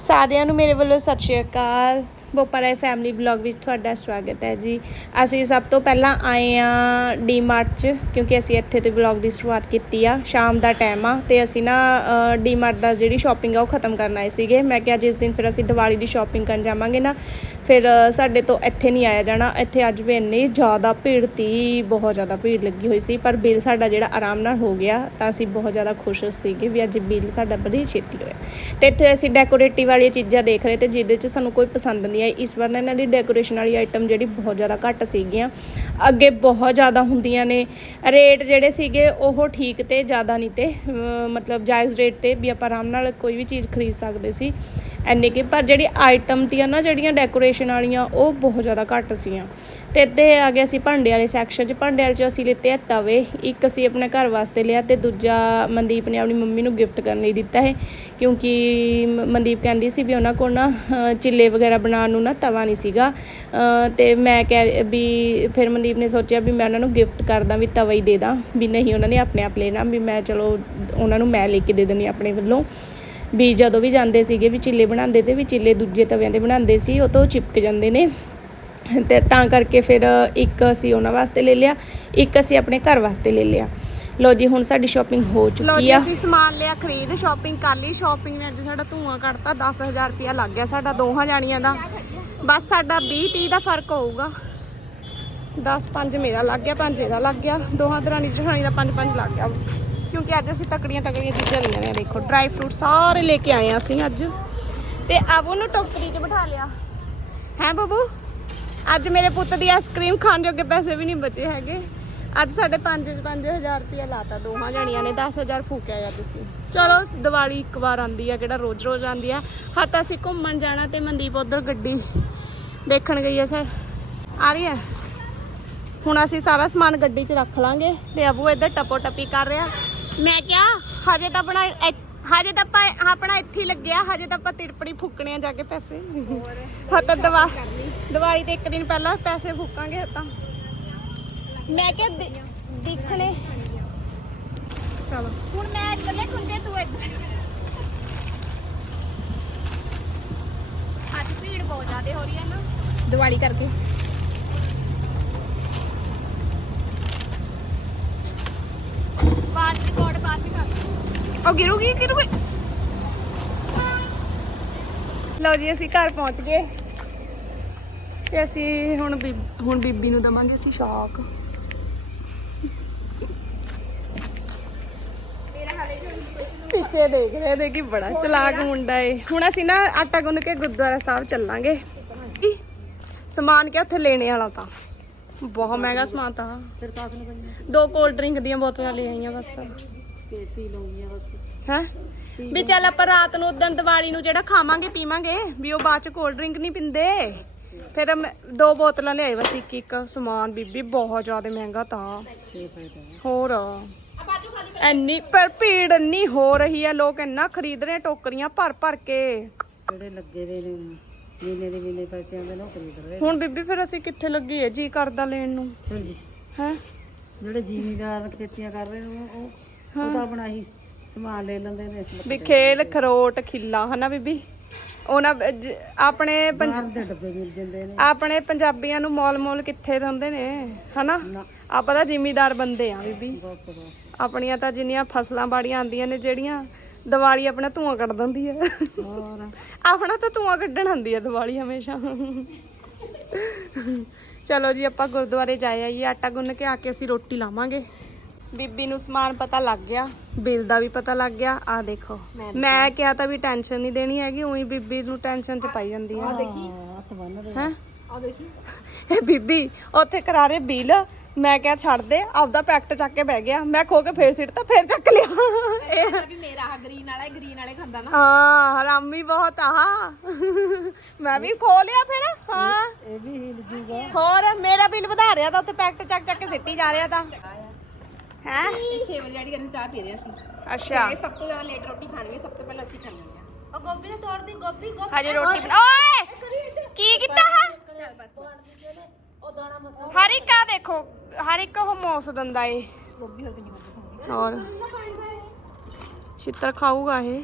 ਸਾਰਿਆਂ ਨੂੰ ਮੇਰੇ ਵੱਲੋਂ ਸਤਿ ਸ਼੍ਰੀ ਅਕਾਲ। ਬੋਪਾਰਾਏ ਫੈਮਿਲੀ ਬਲੌਗ ਵਿੱਚ ਤੁਹਾਡਾ ਸਵਾਗਤ ਹੈ ਜੀ। ਅਸੀਂ ਸਭ ਤੋਂ ਪਹਿਲਾਂ ਆਏ ਆ ਡੀਮਾਰਟ 'ਚ, ਕਿਉਂਕਿ ਅਸੀਂ ਇੱਥੇ ਤੋਂ ਬਲੌਗ ਦੀ ਸ਼ੁਰੂਆਤ ਕੀਤੀ ਆ, ਸ਼ਾਮ ਦਾ ਟਾਈਮ ਆ, ਤੇ ਅਸੀਂ ਨਾ ਡੀਮਾਰਟ ਦਾ ਜਿਹੜੀ ਸ਼ਾਪਿੰਗ ਆ ਉਹ ਖਤਮ ਕਰਨ ਆਏ ਸੀਗੇ। ਮੈਂ ਕਿਹਾ ਜਿਸ ਦਿਨ ਫਿਰ ਅਸੀਂ ਦੀਵਾਲੀ ਦੀ ਸ਼ਾਪਿੰਗ ਕਰਨ ਜਾਵਾਂਗੇ ਨਾ ਫਿਰ ਸਾਡੇ ਤੋਂ ਇੱਥੇ ਨਹੀਂ ਆਇਆ ਜਾਣਾ। ਇੱਥੇ ਅੱਜ ਵੀ ਇੰਨੀ ਜ਼ਿਆਦਾ ਭੀੜ ਤੀ ਬਹੁਤ ਜ਼ਿਆਦਾ ਭੀੜ ਲੱਗੀ ਹੋਈ ਸੀ, ਪਰ ਬਿੱਲ ਸਾਡਾ ਜਿਹੜਾ ਆਰਾਮ ਨਾਲ ਹੋ ਗਿਆ, ਤਾਂ ਅਸੀਂ ਬਹੁਤ ਜ਼ਿਆਦਾ ਖੁਸ਼ ਸੀਗੇ ਵੀ ਅੱਜ ਬਿੱਲ ਸਾਡਾ ਬੜੀ ਛੇਤੀ ਹੋਇਆ। ਤੇ ਇੱਥੇ ਅਸੀਂ ਡੈਕੋਰੇਟਿਵ ਵਾਲੀਆਂ ਚੀਜ਼ਾਂ ਦੇਖ ਰਹੇ ਤੇ ਜਿਹਦੇ 'ਚ ਸਾਨੂੰ ਕੋਈ ਪਸੰਦ ਨਹੀਂ ਆਈ। ਇਸ ਵਾਰ ਨਾ ਇਹਨਾਂ ਦੀ ਡੈਕੋਰੇਸ਼ਨ ਵਾਲੀ ਆਈਟਮ ਜਿਹੜੀ ਬਹੁਤ ਜ਼ਿਆਦਾ ਘੱਟ ਸੀਗੀਆਂ। ਅੱਗੇ ਬਹੁਤ ਜ਼ਿਆਦਾ ਹੁੰਦੀਆਂ ਨੇ। ਰੇਟ ਜਿਹੜੇ ਸੀਗੇ ਉਹ ਠੀਕ ਤੇ ਜ਼ਿਆਦਾ ਨਹੀਂ ਤੇ ਮਤਲਬ ਜਾਇਜ਼ ਰੇਟ ਤੇ ਵੀ ਆਪਾਂ ਆਰਾਮ ਨਾਲ ਕੋਈ ਵੀ ਚੀਜ਼ ਖਰੀਦ ਸਕਦੇ ਸੀ। ਐਨੇ ਕਿ ਪਰ ਜਿਹੜੀ ਆਈਟਮ ਤੀਆਂ ਨਾ ਜਿਹੜੀਆਂ ਡੈਕੋਰੇਸ਼ਨ ਵਾਲੀਆਂ ਉਹ ਬਹੁਤ ਜ਼ਿਆਦਾ ਘੱਟ ਸੀਆਂ। ਤੇ ਇੱਥੇ ਆ ਗਿਆ ਅਸੀਂ ਭਾਂਡੇ ਵਾਲੇ ਸੈਕਸ਼ਨ 'ਚ। ਭਾਂਡੇ ਵਾਲੇ 'ਚ ਅਸੀਂ ਲਿੱਤੇ ਆ ਤਵੇ। ਇੱਕ ਅਸੀਂ ਆਪਣੇ ਘਰ ਵਾਸਤੇ ਲਿਆ ਤੇ ਦੂਜਾ ਮਨਦੀਪ ਨੇ ਆਪਣੀ ਮੰਮੀ ਨੂੰ ਗਿਫਟ ਕਰਨ ਲਈ ਦਿੱਤਾ ਹੈ। ਕਿਉਂਕਿ ਮ- ਮਨਦੀਪ ਕਹਿੰਦੀ ਸੀ ਵੀ ਉਹਨਾਂ ਕੋਲ ਨਾ ਚਿੱਲੇ ਵਗੈਰਾ ਬਣਾਉਣ ਨੂੰ ਨਾ ਤਵਾ ਨਹੀਂ ਸੀਗਾ। ਅ, ਤੇ ਮੈਂ ਕਹਿ ਵੀ ਫਿਰ ਮਨਦੀਪ ਨੇ ਸੋਚਿਆ ਵੀ ਮੈਂ ਉਹਨਾਂ ਨੂੰ ਗਿਫਟ ਕਰਦਾ ਵੀ ਤਵਾ ਹੀ ਦੇ ਦਾਂ। ਵੀ ਨਹੀਂ ਉਹਨਾਂ ਨੇ ਆਪਣੇ ਆਪ ਲੈਣਾ। ਵੀ ਮੈਂ ਚਲੋ ਉਹਨਾਂ ਨੂੰ ਮੈਂ ਲੈ ਕੇ ਦੇ ਦਿੰਦੀ ਆਪਣੇ ਵੱਲੋਂ। ਵੀ ਜਦੋਂ ਵੀ ਜਾਂਦੇ ਸੀਗੇ ਵੀ ਚਿੱਲੇ ਬਣਾਉਂਦੇ ਤੇ ਵੀ ਚਿੱਲੇ ਦੂਜੇ ਤਵਿਆਂ ਤੇ ਬਣਾਉਂਦੇ ਸੀ, ਉਹ ਤੋਂ ਚਿਪਕ ਜਾਂਦੇ ਨੇ। ਤੇ ਤਾਂ ਕਰਕੇ ਫਿਰ ਇੱਕ ਅਸੀਂ ਉਹਨਾਂ ਵਾਸਤੇ ਲੈ ਲਿਆ, ਇੱਕ ਅਸੀਂ ਆਪਣੇ ਘਰ ਵਾਸਤੇ ਲੈ ਲਿਆ। ਲੋ ਜੀ, ਹੁਣ ਸਾਡੀ ਸ਼ਾਪਿੰਗ ਹੋ ਚੁੱਕੀ ਆ। ਅਸੀਂ ਸਮਾਨ ਲਿਆ, ਖਰੀਦ ਸ਼ਾਪਿੰਗ ਕਰ ਲਈ। ਸ਼ਾਪਿੰਗ ਨੇ ਅੱਜ ਸਾਡਾ ਧੂਆਂ ਕੱਢਤਾ 10000 ਰੁਪਇਆ ਲੱਗ ਗਿਆ ਸਾਡਾ ਦੋਹਾਂ ਜਾਣੀਆਂ ਦਾ। ਬਸ ਸਾਡਾ 20 30 ਦਾ ਫ਼ਰਕ ਹੋਊਗਾ। 10 5 ਮੇਰਾ ਲੱਗ ਗਿਆ 5 ਇਹਦਾ ਲੱਗ ਗਿਆ। ਦੋਹਾਂ ਦਰਾਣੀ ਜਠਾਣੀ ਦਾ 5 5 ਲੱਗ ਗਿਆ। ਕਿਉਂਕਿ ਅੱਜ ਅਸੀਂ ਤਕੜੀਆਂ ਤਕੜੀਆਂ ਚੀਜ਼ਾਂ ਲਈਆਂ ਨੇ ਦੇਖੋ ਡਰਾਈ ਫਰੂਟ ਸਾਰੇ ਲੈ ਕੇ ਆਏ ਹਾਂ ਅਸੀਂ ਅੱਜ। ਤੇ ਆਬੂ ਨੂੰ ਟੋਕਰੀ 'ਚ ਬਿਠਾ ਲਿਆ। ਹੈ ਬਬੂ? ਅੱਜ ਮੇਰੇ ਪੁੱਤ ਦੀ ਆਈਸਕ੍ਰੀਮ ਖਾਣ ਜੋਗੇ ਪੈਸੇ ਵੀ ਨਹੀਂ ਬਚੇ ਹੈਗੇ। ਅੱਜ ਸਾਡੇ 5 5000 ਰੁਪਇਆ ਲਾਤਾ ਦੋਹਾਂ ਜਣੀਆਂ ਨੇ 10000 ਫੂਕਿਆ ਅੱਜ ਤੁਸੀਂ ਚਲੋ, ਦੀਵਾਲੀ ਇੱਕ ਵਾਰ ਆਂਦੀ ਆ, ਕਿਹੜਾ ਰੋਜ਼ ਰੋਜ਼ ਆਂਦੀ ਆ। ਹੱਥ ਅਸੀਂ ਘੁੰਮਣ ਜਾਣਾ ਤੇ ਮਨਦੀਪ ਉਧਰ ਗੱਡੀ ਦੇਖਣ ਗਈ ਆ ਸਰ। ਆ ਰਹੀ ਹੈ ਹੁਣ ਅਸੀਂ ਸਾਰਾ ਸਮਾਨ ਗੱਡੀ 'ਚ ਰੱਖ ਲਾਂਗੇ ਤੇ ਅਬੂ ਇੱਧਰ ਟਪੋ ਟਪੀ ਕਰ ਰਿਹਾ। ਮੈਂ ਕਿਹਾ ਹਜੇ ਤਾਂ ਆਪਣਾ ਹਜੇ ਤਾਂ ਆਪਾਂ ਆਪਣਾ ਇੱਥੇ ਹੀ ਲੱਗਿਆ ਹਜੇ ਤਾਂ ਆਪਾਂ ਤਿੜਪੜੀ ਫੂਕਣੇ ਆ ਜਾ ਕੇ ਪੈਸੇ। ਹਾਂ ਤਾਂ ਦਵਾ ਦੀਵਾਲੀ ਤੇ ਇੱਕ ਦਿਨ ਪਹਿਲਾਂ ਪੈਸੇ ਫੂਕਾਂਗੇ ਤਾਂ ਮੈਂ ਕਿਹਾ ਦਿ- ਦਿਖਣੇ। ਚਲੋ। ਹੁਣ ਮੈਂ ਇੱਧਰਲੇ ਖੁੰਝੇ ਤੂੰ ਇੱਧਰ। ਅੱਜ ਭੀੜ ਬਹੁਤ ਜ਼ਿਆਦਾ ਹੋ ਰਹੀ ਹੈ ਨਾ। ਦੀਵਾਲੀ ਕਰਕੇ ਬਾਅਦ ਰਿਕਾਰਡ ਬਾਅਦ ਚ ਕਰ ਉਹ ਗਿਰੂਗੀ ਗਿਰੂਗੀ। ਲਓ ਜੀ, ਅਸੀਂ ਘਰ ਪਹੁੰਚ ਗਏ। ਤੇ ਅਸੀਂ ਹੁਣ ਹੁਣ ਬੀਬੀ ਨੂੰ ਦਵਾਂਗੇ ਅਸੀਂ ਸ਼ੌਕ। ਪਿੱਛੇ ਦੇਖ ਰਹੇ ਦੇ ਕਿ ਬੜਾ ਚਲਾਕ ਮੁੰਡਾ ਏ। ਹੁਣ ਅਸੀਂ ਨਾ ਆਟਾ ਗੁੰਨ ਕੇ ਗੁਰਦੁਆਰਾ ਸਾਹਿਬ ਚੱਲਾਂਗੇ। ਸਮਾਨ ਕਿਆ ਉੱਥੇ ਲੈਣੇ ਵਾਲਾ ਤਾਂ। ਬਹੁਤ ਮਹਿੰਗਾ ਸਮਾਨ ਤਾਂ। ਦੋ ਕੋਲਡ ਡਰਿੰਕ ਦੀਆਂ ਬੋਤਲਾਂ ਲੈ ਆਈਆਂ ਬਸ। ਹੈ? ਵੀ ਚੱਲ ਆਪਾਂ ਰਾਤ ਨੂੰ ਉਦੋਂ ਦੀਵਾਲੀ ਨੂੰ ਜਿਹੜਾ ਖਾਵਾਂਗੇ ਪੀਵਾਂਗੇ ਵੀ ਉਹ ਬਾਅਦ ਚ ਕੋਲਡ ਡਰਿੰਕ ਨਹੀਂ ਪਿੰਦੇ। ਫਿਰ ਮੈਂ ਦੋ ਬੋਤਲਾਂ ਲਿਆਏ ਬਸ ਇੱਕ ਇੱਕ ਸਮਾਨ। ਬੀਬੀ ਬਹੁਤ ਜ਼ਿਆਦਾ ਮਹਿੰਗਾ ਤਾਂ। ਹੋਰ? ਇੰਨੀ ਪਰ ਭੀੜ ਇੰਨੀ ਹੋ ਰਹੀ ਹੈ ਲੋਕ ਇੰਨਾ ਖਰੀਦ ਰਹੇ ਟੋਕਰੀਆਂ ਭਰ ਭਰ ਕੇ। ਜਿਹੜੇ ਲੱਗੇ ਦੇ ਨੇ ਮਹੀਨੇ ਦੇ ਮਹੀਨੇ ਪੈਸੇ ਆਉਂਦੇ ਨੇ ਉਹ ਖਰੀਦ ਰਹੇ ਹੁਣ ਬੀਬੀ ਫਿਰ ਅਸੀਂ ਕਿੱਥੇ ਲੱਗੀ ਹੈ ਜੀ ਕਰਦਾ ਲੈਣ ਨੂੰ? ਹਾਂਜੀ। ਹੈ? ਜਿਹੜੇ ਜ਼ਿਮੀਦਾਰ ਖੇਤੀਆਂ ਕਰ ਰਹੇ ਨੇ ਉਹ ਉਹ ਤਾਂ ਆਪਣਾ ਹੀ ਸਮਾਨ ਲੈ ਲੈਂਦੇ ਨੇ ਵੀ ਖੇਲ ਖਰੋਟ ਖਿੱਲਾ ਹਨਾ ਬੀਬੀ? ਉਹਨਾਂ ਜ- ਆਪਣੇ ਪੰਜ ਬਾਹਰ ਦੇ ਡੱਬੇ ਮਿਲ ਜਾਂਦੇ ਨੇ। ਆਪਣੇ ਪੰਜਾਬੀਆਂ ਨੂੰ ਮੌਲ ਮੌਲ ਕਿੱਥੇ ਰਹਿੰਦੇ ਨੇ ਹਨਾ? ਨਾ। ਆਪਾਂ ਤਾਂ ਜ਼ਿਮੀਦਾਰ ਬੰਦੇ ਆ ਬੀਬੀ। ਬਸ ਬਸ। ਆਪਣੀਆਂ ਤਾਂ ਜਿੰਨੀਆਂ ਫਸਲਾਂ ਬਾੜੀਆਂ ਆਉਂਦੀਆਂ ਨੇ ਜਿਹੜੀਆਂ ਦੀਵਾਲੀ ਆਪਣਾ ਧੂਆਂ ਕੱਢ ਦਿੰਦੀ ਹੋਰ? ਆਪਣਾ ਤਾਂ ਧੂਆਂ ਕੱਢਣ ਆਉਂਦੀ ਹੈ ਦੀਵਾਲੀ ਹਮੇਸ਼ਾ। ਚਲੋ ਜੀ ਆਪਾਂ ਗੁਰਦੁਆਰੇ ਜਾਏ ਆਈਏ ਆਟਾ ਗੁੰਨ ਕੇ ਆ ਕੇ ਅਸੀਂ ਰੋਟੀ ਲਾਵਾਂਗੇ। ਬੀਬੀ ਨੂੰ ਸਮਾਨ ਪਤਾ ਲੱਗ ਗਿਆ ਬਿੱਲ ਦਾ ਵੀ ਪਤਾ ਲੱਗ ਗਿਆ ਆ ਦੇਖੋ। ਮੈਂ ਕਿਹਾ ਤਾਂ ਵੀ ਟੈਨਸ਼ਨ ਨਹੀਂ ਦੇਣੀ ਹੈਗੀ ਉਹੀ ਬੀਬੀ ਨੂੰ ਟੈਨਸ਼ਨ ਚ ਪਾਈ ਜਾਂਦੀ ਬੰਨ ਰਹੇ ਹੈ? ਆ ਦੇਖੀ। ਇਹ ਬੀਬੀ ਉੱਥੇ ਕਰਾ ਰਹੇ ਬਿੱਲ ਮੈਂ ਕਿਹਾ ਛੱਡ ਦੇ ਆਪਦਾ ਪੈਕਟ ਚੱਕ ਕੇ ਬਹਿ ਗਿਆ ਮੈਂ ਖੋ ਕੇ ਫੇਰ ਸਿੱਟਤਾ ਫੇਰ ਚੱਕ ਲਿਆ। ਇਹ ਵੀ ਮੇਰਾ ਆ ਗ੍ਰੀਨ ਵਾਲਾ ਗ੍ਰੀਨ ਵਾਲੇ ਖਾਂਦਾ ਨਾ। ਹਾਂ ਹਰਾਮੀ ਬਹੁਤ ਆ। ਮੈਂ ਵੀ ਖੋ ਲਿਆ ਫਿਰ ਹਾਂ। ਇਹ ਵੀ ਹਿਲ ਜੂਗਾ। ਹੋਰ ਮੇਰਾ ਬਿੱਲ ਵਧਾ ਰਿਹਾ ਤਾਂ ਉੱਥੇ ਪੈਕਟ ਚੱਕ ਚੱਕ ਕੇ ਸਿੱਟੀ ਜਾ ਰਿਹਾ ਤਾਂ। ਹੈ? 6 ਵਜੇ ਵਾਲੀ ਕਰਨੀ ਚਾਹ ਪੀ ਰਹੇ ਸੀ ਅੱਛਾ। ਇਹ ਸਭ ਤੋਂ ਜ਼ਿਆਦਾ ਲੇਟ ਰੋਟੀ ਖਾਣੀ ਹੈ ਸਭ ਤੋਂ ਪਹਿਲਾਂ ਅਸੀਂ ਖਾਣੀ ਹੈ। ਉਹ ਗੋਭੀ ਨੇ ਤੋੜ ਦੀ ਗੋਭੀ ਹਜੇ ਰੋਟੀ ਬਣਾ- ਓਏ! ਕੀ ਕੀਤਾ ਹੈ? ਉਹ ਦਾਣਾ ਮਸਾ ਹਰ ਇੱਕ ਆ ਦੇਖੋ ਹਰ ਇੱਕ ਉਹ ਮੌਸ ਦਿੰਦਾ ਏ। ਗੋਭੀ ਹੋਰ ਕਿੰਨੀ ਗੋਭੀ ਖਾਣੀ ਹੋਰ। ਛਿੱਤਰ ਖਾਊਗਾ ਇਹ।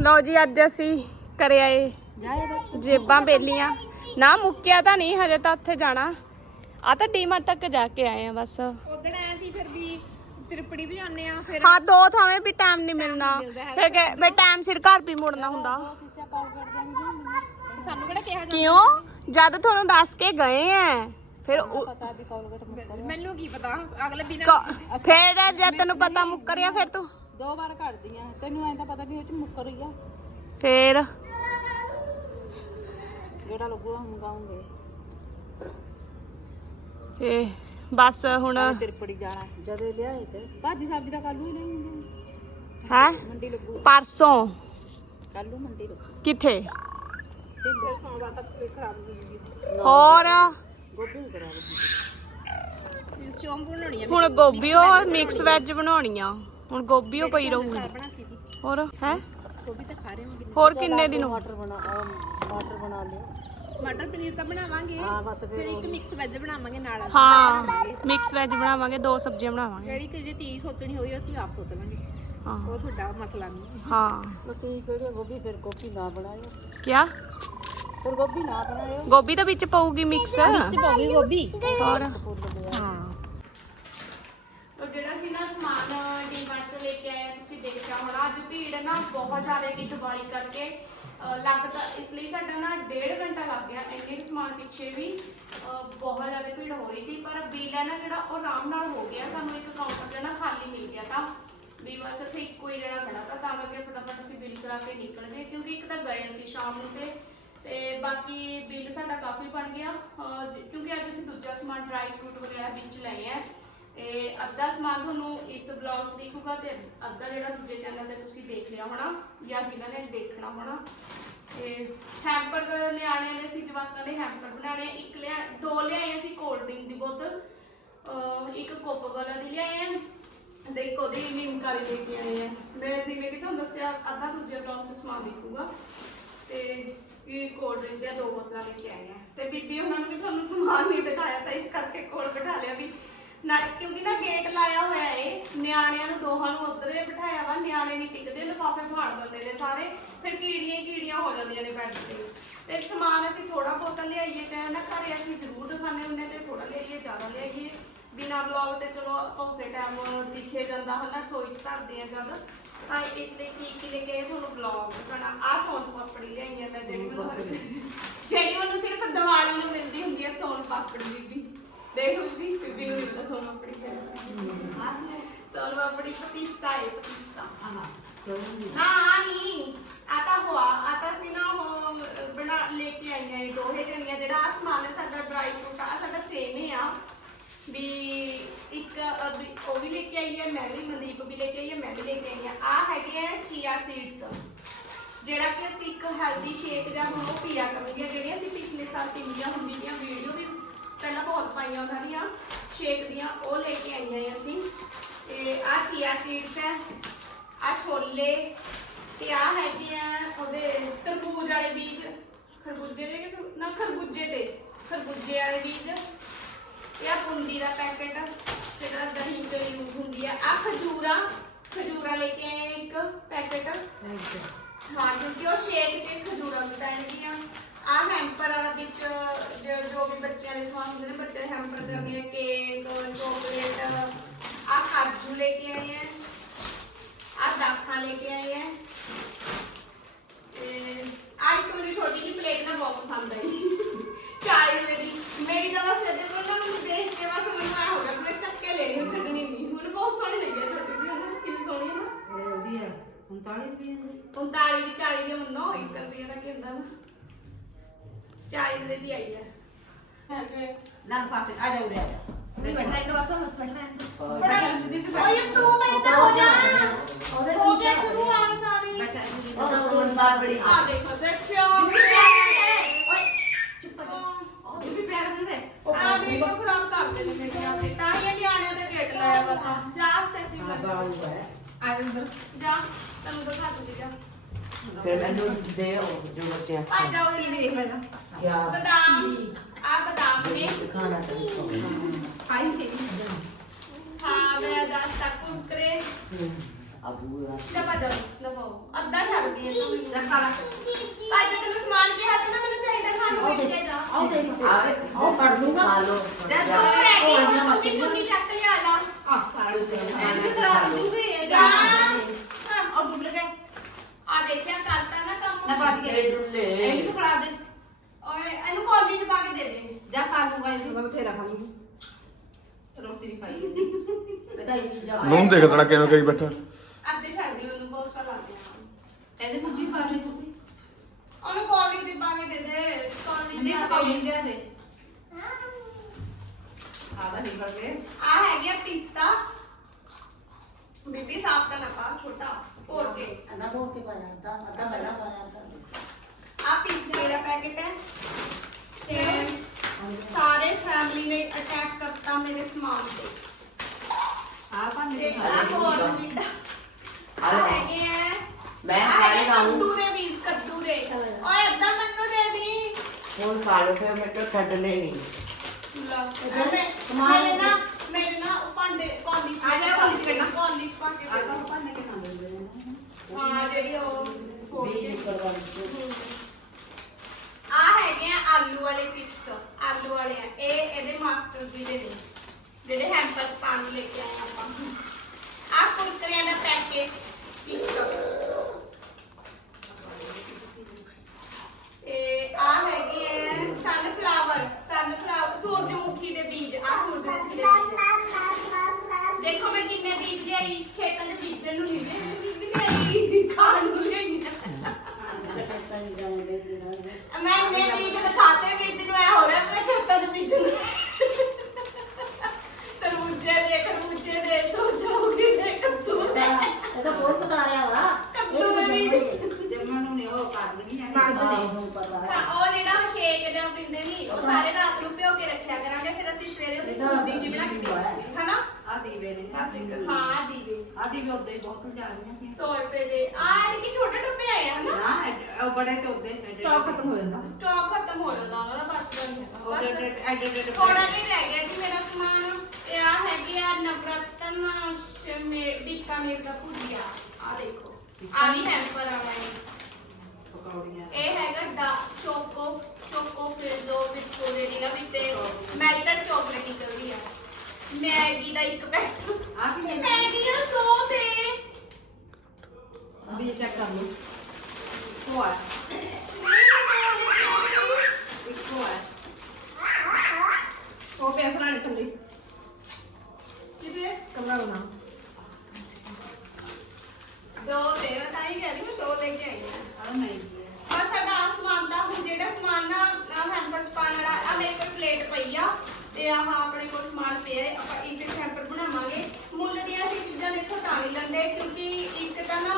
ਲਓ ਜੀ ਅੱਜ ਅਸੀਂ ਕਰਿਆ ਏ ਜਾਏ ਬਸ। ਜੇਬਾਂ ਬੇਲੀਆਂ ਨਾ ਮੁੱਕਿਆ ਤਾਂ ਨਹੀਂ ਹਜੇ ਤਾਂ ਉੱਥੇ ਜਾਣਾ। ਆ ਤਾਂ ਡੀਮਾਰਟ ਤੱਕ ਜਾ ਕੇ ਆਏ ਆ ਬਸ। ਉਦੋਂ ਆਏ ਸੀ ਫਿਰ ਵੀ ਤ੍ਰਿਪੜੀ ਵੀ ਜਾਂਦੇ ਆ ਫਿਰ ਹਾਂ ਦੋ ਥਾਵੇਂ ਵੀ ਟਾਈਮ ਨਹੀਂ ਮਿਲਣਾ। ਫਿਰ ਕਿ ਮੈਂ ਟਾਈਮ ਸਿਰ ਘਰ ਵੀ ਮੁੜਨਾ ਹੁੰਦਾ। ਸਾਨੂੰ ਕਿਹੜਾ ਕਿਹਾ ਕਿਉਂ? ਜਦ ਤੁਹਾਨੂੰ ਦੱਸ ਕੇ ਗਏ ਆ ਫਿਰ ਉਹ- ਪਤਾ ਵੀ ਕੋਲਗੇਟ ਮੁੱਕਰ ਮੈਨੂੰ ਕੀ ਪਤਾ? ਅਗਲੇ ਬਿਨਾ ਕ- ਫਿਰ ਜਦ ਤੈਨੂੰ ਪਤਾ ਮੁੱਕਰਿਆ ਫਿਰ ਤੂੰ ਦੋ ਵਾਰ ਕੱਢਦੀ ਆ। ਤੈਨੂੰ ਐਂ ਤਾਂ ਪਤਾ ਵੀ ਉਹ ਚ ਮੁੱਕਰ ਹੀ ਆ। ਫਿਰ ਜਿਹੜਾ ਲੱਗੂਗਾ ਮੰਗਾਉਂਗੇ ਤੇ ਬਸ ਹੁਣ ਤਿਰਪੜੀ ਜਾਣਾ ਜਦੇ ਲਿਆਏ ਤੇ। ਭਾਜੀ ਸਬਜ਼ੀ ਦਾ ਕੱਲੂ ਹੀ ਲੈਣਗੇ ਹੈ? ਮੰਡੀ ਲੱਗੂ। ਪਰਸੋਂ। ਕੱਲੂ ਮੰਡੀ ਲੱਗੂ। ਕਿੱਥੇ? ਫਿਰ ਸੋਮਵਾਰ ਤੱਕ ਖਰਾਬ ਹੋ ਜੂਗੀ ਹੋਰ? ਗੋਭੀ ਨੂੰ ਬਣਾਉਣੀ ਆ ਹੁਣ ਗੋਭੀ ਉਹ ਮਿਕਸ ਵੈਜ ਬਣਾਉਣੀ ਆ। ਹੁਣ ਗੋਭੀ ਉਹ ਪਈ ਰਹੂਗੀ। ਹੋਰ? ਹੈ? ਗੋਭੀ ਤਾਂ ਖਾ ਰਹੇ ਹਾਂ ਹੋਰ ਕਿੰਨੇ ਦਿਨ ਮਟਰ ਬਣਾ ਅਹ ਮਟਰ ਬਣਾ ਲਿਓ। ਮਟਰ ਪਨੀਰ ਤਾਂ ਬਣਾਵਾਂਗੇ। ਹਾਂ ਬਸ ਫਿਰ ਫਿਰ ਇੱਕ ਮਿਕਸ ਵੈਜ ਬਣਾਵਾਂਗੇ ਨਾਲ। ਹਾਂ ਮਿਕਸ ਵੈਜ ਬਣਾਵਾਂਗੇ ਦੋ ਸਬਜ਼ੀਆਂ ਬਣਾਵਾਂਗੇ। ਜਿਹੜੀ ਕਿ ਜੇ ਤੀ ਸੋਚਣੀ ਹੋਈ ਅਸੀਂ ਆਪ ਸੋਚ ਲਾਂਗੇ ਹਾਂ। ਉਹ ਤੁਹਾਡਾ ਮਸਲਾ ਨਹੀਂ। ਹਾਂ। ਲੋਕੀ ਕਿਹੜੇ ਗੋਭੀ ਫਿਰ ਗੋਭੀ ਨਾ ਬਣਾਇਓ। ਕਿਆ? ਫਿਰ ਗੋਭੀ ਨਾ ਬਣਾਇਓ। ਗੋਭੀ ਤਾਂ ਵਿੱਚ ਪਊਗੀ ਮਿਕਸ ਗੋਭੀ ਗੋਭੀ। ਹੋਰ? ਫੁੱਲ ਲਿਆ ਹਾਂ। ਉਹ ਜਿਹੜਾ ਸੀ ਨਾ ਸਮਾਨ ਡੀਮਾਰਟ ਤੋਂ ਲੈ ਕੇ ਆਏ ਆ, ਤੁਸੀਂ ਦੇਖਿਆ ਹੋਣਾ ਅੱਜ ਭੀੜ ਨਾ ਬਹੁਤ ਜ਼ਿਆਦਾ ਦੀ ਦੀਵਾਲੀ ਕਰਕੇ। ਲੱਗ ਤਾਂ ਇਸ ਲਈ ਸਾਡਾ ਨਾ ਡੇਢ ਘੰਟਾ ਲੱਗ ਗਿਆ, ਇੰਨੇ ਕੁ ਸਮਾਨ ਪਿੱਛੇ ਵੀ ਬਹੁਤ ਜ਼ਿਆਦਾ ਭੀੜ ਹੋ ਰਹੀ ਸੀ, ਪਰ ਬਿੱਲ ਹੈ ਨਾ ਜਿਹੜਾ ਉਹ ਆਰਾਮ ਨਾਲ ਹੋ ਗਿਆ, ਸਾਨੂੰ ਇੱਕ ਕਾਊਂਟਰ ਤੇ ਨਾ ਖਾਲੀ ਮਿਲ ਗਿਆ ਤਾਂ, ਵੀ ਬਸ ਇੱਥੇ ਇੱਕੋ ਹੀ ਜਿਹੜਾ ਖੜਾ ਤਾਂ ਤਾਂ ਕਰਕੇ ਫਟਾਫਟ ਅਸੀਂ ਬਿੱਲ ਕਰਾ ਕੇ ਨਿਕਲ ਗਏ, ਕਿਉਂਕਿ ਇੱਕ ਤਾਂ ਗਏ ਅਸੀਂ ਸ਼ਾਮ ਨੂੰ ਤੇ ਤੇ ਬਾਕੀ ਬਿੱਲ ਸਾਡਾ ਕਾਫੀ ਬਣ ਗਿਆ ਜ- ਕਿਉਂਕਿ ਅੱਜ ਅਸੀਂ ਦੂਜਾ ਸਮਾਨ ਡਰਾਈ ਫਰੂਟ ਵਗੈਰਾ ਵਿੱਚ ਲਏ ਆ ਤੇ ਅੱਧਾ ਸਮਾਨ ਤੁਹਾਨੂੰ ਇਸ ਬਲੌਗ 'ਚ ਦਿਖੂਗਾ ਤੇ ਅੱਧਾ ਜਿਹੜਾ ਦੂਜੇ ਚੈਨਲ ਤੇ ਤੁਸੀਂ ਦੇਖ ਲਿਆ ਹੋਣਾ ਜਾਂ ਜਿਨ੍ਹਾਂ ਨੇ ਦੇਖਣਾ ਹੋਣਾ। ਤੇ ਹੈਂਪਰ ਲਿਆਣੇ ਨੇ, ਅਸੀਂ ਜਵਾਕਾਂ ਦੇ ਹੈਂਪਰ ਬਣਾਣੇ ਇੱਕ ਲਿਆ, ਦੋ ਲਿਆਏ ਅਸੀਂ ਕੋਲਡ ਡਰਿੰਕ ਦੀ ਬੋਤਲ ਇੱਕ ਕੋਕੋ ਕੋਲਾ ਦੀ ਲਿਆਏ ਆ ਤੇ ਇੱਕ ਉਹਦੀ ਨਿਮਕਾਰੀ ਲੈ ਕੇ ਆਏ ਆ। ਮੈਂ ਜਿਵੇਂ ਕਿ ਤੁਹਾਨੂੰ ਦੱਸਿਆ, ਅੱਧਾ ਦੂਜੇ ਬਲੌਗ 'ਚ ਸਮਾਨ ਦਿਖੂਗਾ। ਤੇ ਇਹ ਕੋਲਡ ਡਰਿੰਕ ਦੀਆਂ ਦੋ ਬੋਤਲਾਂ ਲੈ ਕੇ ਆਏ ਆ। ਤੇ ਬੀਬੀ ਉਹਨਾਂ ਨੂੰ ਵੀ ਤੁਹਾਨੂੰ ਸਮਾਨ ਨਹੀਂ ਦਿਖਾਇਆ, ਤਾਂ ਇਸ ਕਰਕੇ ਕੋਲ ਬਿਠਾ ਲਿਆ ਵੀ ਨਾ ਕਿਉਂਕਿ ਨਾ ਗੇਟ ਲਾਇਆ ਹੋਇਆ ਏ ਨਿਆਣਿਆਂ ਨੂੰ ਦੋਹਾਂ ਨੂੰ ਉਧਰੇ ਬਿਠਾਇਆ ਵਾ ਨਿਆਣੇ ਨਹੀਂ ਟਿਕਦੇ ਲਿਫਾਫੇ ਫਾੜ ਦਿੰਦੇ ਨੇ ਸਾਰੇ ਫਿਰ ਕੀੜੀਆਂ ਹੀ ਕੀੜੀਆਂ ਹੋ ਜਾਂਦੀਆਂ ਨੇ ਬੈੱਡ ਤੇ। ਤੇ ਸਮਾਨ ਅਸੀਂ ਥੋੜਾ ਬਹੁਤਾ ਲਿਆਈਏ ਚਾਹੇ ਨਾ ਘਰੇ ਅਸੀਂ ਜ਼ਰੂਰ ਦਿਖਾਣੇ ਹੁੰਦੇ ਚਾਹੇ ਥੋੜਾ ਲਿਆਈਏ ਜ਼ਿਆਦਾ ਲਿਆਈਏ। ਬਿਨਾ ਬਲੌਗ ਤੇ ਚਲੋ ਉਸੇ ਟਾਈਮ ਦਿਖੇ ਜਾਂਦਾ ਹਨਾ ਰਸੋਈ ਚ ਧਰਦੇ ਆ ਜਦ। ਤਾਂ ਇਸ ਲਈ ਕੀ ਕੀ ਲੈ ਕੇ ਤੁਹਾਨੂੰ ਬਲੌਗ ਦਿਖਾਣਾ ਆ ਸੌਨ ਪਾਪੜੀ ਲਿਆਈਆਂ ਮੈਂ ਜਿਹੜੀ ਮੈਨੂੰ ਜਿਹੜੀ ਮੈਨੂੰ ਸਿਰਫ ਦੀਵਾਲੀ ਨੂੰ ਮਿਲਦੀ ਹੁੰਦੀ ਹੈ ਸੌਨ ਪਾਪੜੀ ਬੀਬੀ। ਦੇਖ ਬੀਬੀ ਬੀਬੀ ਨੂੰ ਮਿਲਦਾ ਸੌਨ ਪਾਪੜੀ ਸੌਨ ਪਾਪੜੀ ਪਤੀਸਾ ਹੈ ਪਤੀਸਾ ਨਾ। ਨਹੀਂ ਆ ਹੋਆ, ਆ ਸੀ ਨਾ ਉਹ ਬਣਾ, ਲੈ ਕੇ ਆਈਆਂ ਇਹ ਦੋਹੇ ਜਣੀਆਂ। ਜਿਹੜਾ ਆ ਸਮਾਨ ਹੈ ਸਾਡਾ ਡਰਾਈ ਫਰੂਟ ਆ ਸਾਡਾ ਸੇਮ ਹੀ ਆ। ਵੀ ਇੱਕ ਉਹ ਵੀ ਲੈ ਕੇ ਆਈ ਹੈ ਮੈਂ ਵੀ, ਮਨਦੀਪ ਵੀ ਲੈ ਕੇ ਆਈ ਹੈ ਮੈਂ ਵੀ ਲੈ ਕੇ ਆਈ ਹਾਂ ਆ ਹੈਗੇ ਆ ਚੀਆ ਸੀਡਸ ਜਿਹੜਾ ਕਿ ਅਸੀਂ ਇੱਕ ਹੈਲਦੀ ਸ਼ੇਕ ਜਾਂ ਹੁਣ ਉਹ ਪੀਆ ਕਰਾਂਗੇ, ਜਿਹੜੀਆਂ ਅਸੀਂ ਪਿਛਲੇ ਸਾਲ ਪੀਂਦੀਆਂ ਹੁੰਦੀਆਂ, ਵੀਡੀਓ ਵੀ ਪਹਿਲਾਂ ਬਹੁਤ ਪਾਈਆਂ ਉਹਨਾਂ ਦੀਆਂ ਸ਼ੇਕ ਦੀਆਂ ਉਹ ਲੈ ਕੇ ਆਈਆਂ ਹਾਂ ਅਸੀਂ। ਤੇ ਆ ਚੀਆ ਸੀਡਸ ਹੈ ਆ ਛੋਲੇ ਤੇ ਆ ਹੈਗੇ ਆ ਉਹਦੇ ਤਰਬੂਜ ਵਾਲੇ ਬੀਜ। ਖਰਬੂਜੇ ਦੇ ਕਿ ਨਾ ਖਰਬੂਜੇ ਦੇ ਖਰਬੂਜੇ ਵਾਲੇ ਬੀਜ। ਇਹ ਆ ਬੂੰਦੀ ਦਾ ਪੈਕੇਟ ਜਿਹੜਾ ਦਹੀਂ ਤੇ ਯੂਜ਼ ਹੁੰਦੀ ਹੈ ਆ ਖਜੂਰਾ ਖਜੂਰਾ ਲੈ ਕੇ ਆਏ ਇੱਕ ਪੈਕੇਟ। ਹਾਂ ਕਿਉਂਕਿ ਉਹ ਸ਼ੇਕ 'ਚ ਖਜੂਰਾਂ ਵੀ ਪੈਣਗੀਆਂ ਆ ਹੈਂਪਰ ਵਾਲਾ ਵਿੱਚ ਜੋ ਜੋ ਵੀ ਬੱਚਿਆਂ ਦੇ ਸਮਾਨ ਹੁੰਦੇ ਨੇ ਬੱਚੇ ਹੈਂਪਰ ਕਰਨੇ ਆ ਕੇਕ ਚੋਕਲੇਟ ਆ ਕਾਜੂ ਲੈ ਕੇ ਆਏ ਆ ਆ ਦਾਖਾਂ ਲੈ ਕੇ ਆਏ ਆ। ਤੇ ਆ ਇੱਕ ਮੇਰੀ ਛੋਟੀ ਜਿਹੀ ਪਲੇਟ ਨਾ ਬਹੁਤ ਪਸੰਦ ਆਈ। 4 ਰੁਪਏ ਦੀ। ਮੇਰੀ ਤਾਂ ਬਸ ਇਹਦੇ ਕੋਲ ਨਾ ਮੈਨੂੰ ਦੇਖ ਕੇ ਬਸ ਮੈਨੂੰ ਆ ਹੋ ਗਿਆ ਕਿ ਮੈਂ ਚੱਕ ਕੇ ਲੈਣੀ ਉਹ ਛੱਡਣੀ ਨਹੀਂ ਮੈਨੂੰ ਬਹੁਤ ਸੋਹਣੀ ਲੱਗੀ ਆ ਛੋਟੀ ਜਿਹੀ ਹਨਾ? ਕਿੰਨੀ ਸੋਹਣੀ ਹੈ ਨਾ? ਇਹ ਉਹਦੀ ਆ। 39 ਰੁਪਏ ਦੀ 39 ਦੀ 40 ਦੀ ਮੰਨੋ 1 ਰੁਪਏ ਦਾ ਕੀ ਹੁੰਦਾ ਨਾ 40 ਰੁਪਏ ਦੀ ਆਈ ਹੈ ਹੈਗੇ ਨਾਲ ਪਾਸੇ ਆ ਜਾ ਉਰੇ ਆ ਜਾ। ਨਹੀਂ ਬੈਠਾ ਇੰਦੋ ਅਸਾਂ ਬਸ ਬੈਠਾ ਓਏ ਤੂੰ ਮੈਂ ਇੱਧਰ ਹੋ ਜਾ। ਹੋ ਗਿਆ ਸ਼ੁਰੂ ਆਣ ਸਾਰੀ। ਉਹ ਸੋਨ ਪਾਪੜੀ ਆ। ਦੇਖੋ ਦੇਖਿਓ। ਓਏ ਚੁੱਪ ਇਹ ਵੀ ਪੈਰ ਹੁੰਦੇ ਆ ਵੀ ਕੋ ਖਰਾਬ ਕਰਦੇ ਨੇ ਮੇਰੇ ਆਪੇ ਤਾਂ ਹੀ ਇਹ ਨਿਆਣਿਆਂ ਦਾ ਗੇਟ ਲਾਇਆ ਵਾ ਤਾਂ। ਜਾ ਚਾਚੀ ਹੈ ਆ ਅੰਦਰ ਜਾ ਤੈਨੂੰ ਦਿਖਾ ਦੂੰਗੀ ਜਾ ਫਿਰ ਮੈਨੂੰ ਦੇ ਆਓ ਜੋ ਬੱਚੇ ਆ ਜਾ ਉਹ ਟੀਵੀ ਦੇਖ ਲੈਣਾ। ਕਿਆ ਬਦਾਮ ਆ ਬਦਾਮ ਨੇ ਖਾਣਾ ਚਾਹੀਦਾ ਆਈ ਸੀ ਹਾਂ ਮੈਂ ਦੱਸ ਤੱਕ ਕੁਰਕਰੇ ਅਬੂ ਦਾ ਜਾ ਭੱਜ ਲਵੋ ਅੱਧਾ ਛੱਡ ਦੀ ਤੂੰ ਮੈਨੂੰ ਜਾ ਖਾ ਲੈ ਅੱਜ ਤੈਨੂੰ ਸਮਾਨ ਕਿਹਾ ਤੇ ਨਾ ਮੈਨੂੰ ਚਾਹੀਦਾ ਖਾਣ ਨੂੰ ਦੇ ਜਾ ਆਓ ਤੇਰੀ ਆਵੇ ਉਹ ਕੱਢ ਦੂੰਗਾ ਖਾ ਲੋ ਜਾ ਤੂੰ ਰਹਿ ਗਈ ਹੁਣ ਮੰਮੀ ਛੁੱਟੀ ਚੱਕ ਲਿਆ ਜਾ ਆ ਸਾਰਾ ਐਂਡ ਕਰਾ ਦੂੰਗੀ ਇਹ ਜਾ ਔਰ ਡੁੱਬ ਗਏ ਆ ਦੇਖਿਆ ਕਰਤਾ ਨਾ ਕੰਮ ਨਾ ਬਾਤ ਇਹਨੂੰ ਦੇ ਓਏ ਇਹਨੂੰ ਕਾਲਜ ਪਾ ਕੇ ਦੇ ਦੇ। ਜਾ ਖਾ ਲੂਗਾ ਇਹਨੂੰ। ਮੈਂ ਬਥੇਰਾ ਖਾ ਲੂੰਗੀ ਰੋਟੀ ਨਹੀਂ ਖਾਈ ਵਧਾਈ ਚੀਜ਼ਾਂ ਨੂੰ ਦੇਖ ਲੈਣਾ ਕਿਵੇਂ ਕਰੀ ਬੈਠਾ। ਅੱਧੇ ਛੱਡ ਦੀ ਮੈਨੂੰ ਬਹੁਤ ਸਾਲ ਲੱਗ ਗਿਆ ਇਹਦੇ ਮੁੰਜੀ ਪਾ ਦੇ ਤੂੰ ਉਹਨੂੰ ਕਾਲਜ ਦੇ ਪਾ ਕੇ ਦੇ ਦੇ। ਕਾਲਜ ਨਹੀਂ ਦੇ ਪਾਉਣੀ ਲਿਆ ਦੇ। ਆਦਾ ਨਿਕਲ ਗਏ। ਆ ਹੈਗੀ ਆ ਪਿਸਤਾ ਬੀਬੀ ਸਾਫ਼ ਤਾਂ ਨਾ ਪਾ ਛੋਟਾ। ਹੋਰ ਕੇ। ਅੰਨਾ ਬੋਲ ਕੇ ਪਾਇਆ ਅੱਧਾ ਅੱਧਾ ਪਹਿਲਾਂ ਪਾਇਆ ਅੱਧਾ। ਆ ਪਿਸਤੇ ਦਾ ਪੈਕੇਟ ਹੈ ਤੇ ਸਾਰੇ ਫੈਮਿਲੀ ਨੇ ਅਟੈਕ ਕਰਤਾ ਮੇਰੇ ਸਮਾਨ ਤੇ ਆ ਪਾ ਤੇ ਮੇਰੇ ਆ ਹੋਰ ਮਿੱਠਾ ਆ ਅਰੇ ਹੈਗੇ ਆ ਮੈਂ ਆਹ ਖਾਣੇ ਹੈਗੇ ਖਾਊਂ ਕੱਦੂ ਦੇ ਬੀਜ ਕੱਦੂ ਦੇ ਓਏ ਏਦਾਂ ਮੈਨੂੰ ਦੇ ਦੀ ਹੁਣ ਖਾ ਲੋ ਫਿਰ ਮੈਂ ਤਾਂ ਛੱਡਨੇ ਨਹੀਂ ਮੇਰੇ ਨਾ ਮੇਰੇ ਨਾ ਉਹ ਭਾਂਡੇ ਕੌਲੀ ਆ ਜਾ ਕੌਲੀ ਚ ਕੱਢਣਾ। ਕੌਲੀ ਚ ਪਾ ਕੇ ਦੇ ਦਿਓ। ਪਾਣੇ ਕੇ ਖਾ ਲੈਂਦੇ ਨੇ ਹਾਂ ਜਿਹੜੀ ਉਹ ਫੋੜ ਵੀ ਕੇ ਨਿਕਲ ਵਾਲੀ ਆ ਹੈਗੇ ਆ ਆਲੂ ਵਾਲੇ ਚਿਪਸ ਆਲੂ ਵਾਲੇ ਆ। ਇਹ ਇਹਦੇ ਮਾਸਟਰ ਜੀ ਦੇ ਨੇ ਜਿਹੜੇ ਹੈਂਪਰ ਚ ਪਾਣ ਨੂੰ ਲੈ ਕੇ ਆਏ ਆਪਾਂ। ਆ ਕੁਰਕਰਿਆਂ ਦਾ ਪੈਕੇਜ ਤੇ ਆ ਹੈਗੇ ਆ ਸਨਫਲਾਵਰ ਸਨਫਲਾਵਰ ਸੂਰਜਮੁਖੀ ਦੇ ਬੀਜ। ਆ ਸੂਰਜਮੁਖੀ ਦੇ ਬੀਜ। ਦੇਖੋ ਮੈਂ ਕਿੰਨੇ ਬੀਜ ਲਿਆਈ। ਖੇਤਾਂ ਦੇ ਬੀਜਣ ਨੂੰ ਨਹੀਂ ਲਿਆਈ। ਖਾਣ ਨੂੰ ਲਿਆਈ ਮੈਂ ਨੇ ਬੀਜ ਦਿਖਾਤੇ ਬੀਜ ਨੂੰ ਐ ਹੋ ਰਿਹਾ ਮੈਂ ਖੇਤਾਂ ਦੇ ਬੀਜ ਨੂੰ ਤਰਬੂਜੇ ਦੇ ਖਰਬੂਜੇ ਦੇ ਸੂਰਜਮੁਖੀ ਦੇ ਕੱਦੂ ਦੇ ਇਹ ਤਾਂ ਬਹੁਤ ਕਤਾਰਿਆ ਵਾ ਕੱਦੂ ਦੇ ਬੀਜ ਜੰਮਣ ਨੂੰ ਨਹੀਂ ਉਹ ਕਰ ਲਣੀ ਹੈ ਆਹੋ ਪਤਾ ਤਾਂ ਉਹ ਜਿਹੜਾ ਸ਼ੇਕ ਜਾਂ ਪਿੰਦੇ ਨਹੀਂ ਉਹ ਸਾਰੇ ਰਾਤ ਨੂੰ ਭਿਓ ਕੇ ਰੱਖਿਆ ਕਰਾਂਗੇ ਫਿਰ ਅਸੀਂ ਸਵੇਰੇ ਉਹਦੀ ਸੂਦੀ ਜੀ ਬਣਾ ਕੇ ਪੀਵਾਂਗੇ ਹਨਾ? ਆ ਦੀਵੇ ਨੇ ਬਸ ਇੱਕ। ਹਾਂ ਦੀਵੇ। ਆ ਦੀਵੇ ਉੱਤੇ ਬਹੁਤ ਜਾ ਰਹੀਆਂ ਸੀ 100 ਰੁਪਏ ਦੇ। ਆ ਕਿ ਛੋਟੇ ਡੱਬੇ ਆਏ ਆ ਹਨਾ? ਨਾ ਉਹ ਬੜੇ ਤੇ ਉੱਤੇ ਸਟਾਕ ਖਤਮ ਹੋ ਜਾਂਦਾ। ਸਟਾਕ ਖਤਮ ਹੋ ਜਾਂਦਾ ਉਹਨਾਂ ਦਾ ਬਚਦਾ ਨਹੀਂ ਹੈਗਾ ਉਹਦੇ ਬਸ ਐਡ ਐਡ ਥੋੜਾ ਜਿਹਾ ਰਹਿ ਗਿਆ ਜੀ ਮੇਰਾ ਸਮਾਨ। ਤੇ ਆ ਹੈਗੇ ਆ ਨਵਰਤਨ ਸ਼ਮੇ ਬੀਕਾਨੇਰ ਦਾ ਭੁਜੀਆ। ਆ ਦੇਖੋ। ਆ ਵੀ ਹੈਂਪਰ ਆ ਗਏ ਪਕੌੜੀਆਂ। ਇਹ ਹੈਗਾ ਦਾ ਚੋਕੋ ਚੋਕੋ ਫਿਲਜ਼ੋ ਬਿਸਕੁਟ ਜਿਹੜਾ ਵੀ ਤੇ ਮੈਲਟਡ ਚਾਕਲੇਟ ਨਿਕਲਦੀ ਆ। ਮੈਗੀ ਦਾ ਇੱਕ ਪੈਕਟ। ਆ ਕੀ ਹੈ ਮੈਗੀ ਆ ਦੋ ਤੇ। ਵੀ ਚੈੱਕ ਕਰ ਲਓ। ਉਹ ਆ ਇੱਕੋ ਆ ਉਹ ਪਿਆ ਫਰਾਣੇ ਥੱਲੇ ਕਿਤੇ ਕਮਰਾ ਬਣਾ ਦੋ ਤੇ ਤਾਂ ਹੀ ਕਹਿ ਰਹੀ ਮੈਂ ਦੋ ਲੈ ਕੇ ਆਈ ਆ ਆ ਨਹੀਂ ਜੀ ਆ ਸਾਡਾ ਆਹ ਸਮਾਨ ਦਾ ਹੁਣ ਜਿਹੜਾ ਸਮਾਨ ਨਾ ਹੈਂਪਰ ਚ ਪਾਉਣ ਵਾਲਾ ਆ ਮੇਰੇ ਕੋਲ ਪਲੇਟ ਪਈ ਆ ਤੇ ਆਹ ਆਪਣੇ ਕੋਲ ਸਮਾਨ ਪਿਆ ਹੈ ਆਪਾਂ ਇਸ ਦੇ ਹੈਂਪਰ ਬਣਾਵਾਂਗੇ ਮੁੱਲ ਦੀਆਂ ਅਸੀਂ ਚੀਜ਼ਾਂ ਦੇਖੋ ਤਾਂ ਨਹੀਂ ਲੈਂਦੇ ਕਿਉਂਕਿ ਇੱਕ ਤਾਂ ਨਾ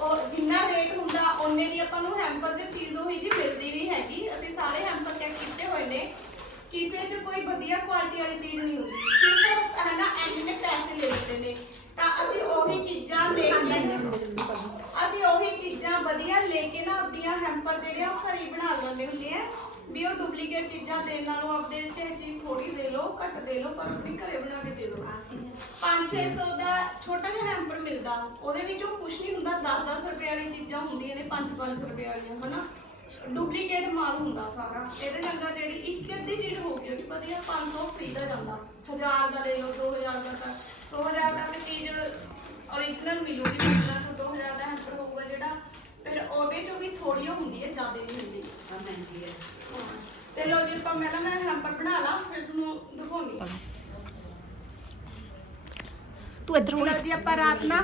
ਉਹ ਜਿੰਨਾ ਰੇਟ ਹੁੰਦਾ ਉਹਨੇ ਦੀ ਆਪਾਂ ਨੂੰ ਹੈਂਪਰ 'ਚ ਚੀਜ਼ ਉਹੀ ਜੀ ਮਿਲਦੀ ਨਹੀਂ ਹੈਗੀ ਅਸੀਂ ਸਾਰੇ ਹੈਂਪਰ ਚੈੱਕ ਕੀਤੇ ਹੋਏ ਨੇ ਕਿਸੇ 'ਚ ਕੋਈ ਵਧੀਆ ਕੁਆਲਿਟੀ ਵਾਲੀ ਚੀਜ਼ ਨਹੀਂ ਹੁੰਦੀ ਸਿਰਫ ਹੈ ਨਾ ਐਨੇ ਪੈਸੇ ਲੈ ਲੈਂਦੇ ਨੇ ਤਾਂ ਅਸੀਂ ਉਹੀ ਚੀਜ਼ਾਂ ਲੈ ਕੇ ਅਸੀਂ ਉਹੀ ਚੀਜ਼ਾਂ ਵਧੀਆ ਲੈ ਕੇ ਨਾ ਆਪਦੀਆਂ ਹੈਂਪਰ ਜਿਹੜੇ ਆ ਉਹ ਘਰੇ ਹੀ ਬਣਾ ਲੈਂਦੇ ਹੁੰਦੇ ਆ। ਵੀ ਉਹ ਡੁਪਲੀਕੇਟ ਚੀਜ਼ਾਂ ਦੇਣ ਨਾਲੋਂ ਆਪਦੇ ਚਾਹੇ ਚੀਜ਼ ਥੋੜੀ ਦੇ ਲਓ, ਘੱਟ ਦੇ ਲਓ, ਪਰ ਆਪਣੀ ਘਰੇ ਬਣਾ ਕੇ ਦੇ ਦਿਓ। 5-600 ਦਾ ਛੋਟਾ ਜਿਹਾ ਹੈਂਪਰ ਮਿਲਦਾ। ਉਹਦੇ ਵਿੱਚ ਉਹ ਕੁਝ ਨਹੀਂ ਹੁੰਦਾ 10-10 ਰੁਪਏ ਵਾਲੀ ਚੀਜ਼ਾਂ ਹੁੰਦੀਆਂ ਨੇ 5-5 ਰੁਪਏ ਵਾਲੀਆਂ, ਹਨਾ? ਡੁਪਲੀਕੇਟ ਮਾਲ ਹੁੰਦਾ ਸਾਰਾ। ਇਹਦੇ ਚੰਗਾ ਜਿਹੜੀ ਇੱਕ ਅੱਧੀ ਚੀਜ਼ ਹੋ ਗਈ ਉਹਦੀ ਵਧੀਆ 500 ਫ੍ਰੀ ਦਾ ਜਾਂਦਾ। 1000 ਦਾ ਲੈ ਲਓ 2000 ਦਾ ਤਾਂ 2000 ਦਾ ਤਾਂ ਚੀਜ਼ ਓਰੀਜਨਲ ਮਿਲੂਗੀ 1500 2000 ਦਾ ਹੈਂਪਰ ਹੋਊਗਾ ਜਿਹੜਾ ਫਿਰ ਉਹਦੇ ਚੋਂ ਵੀ ਥੋੜੀ ਓ ਹੁੰਦੀ ਹੈ ਜ਼ਿਆਦਾ ਨਹੀਂ ਹੁੰਦੀ। ਆ ਮਹਿੰਗੀ ਹੈ। ਤੇ ਲੋ ਜੀ ਆਪਾਂ ਪਹਿਲਾਂ ਮੈਂ ਹੈਂਪਰ ਬਣਾ ਲਾ ਫਿਰ ਤੁਹਾਨੂੰ ਦਿਖਾਉਣੀ ਤੂੰ ਇੱਧਰ ਹੁਣ ਦੀ ਆਪਾਂ ਰਾਤ ਨਾ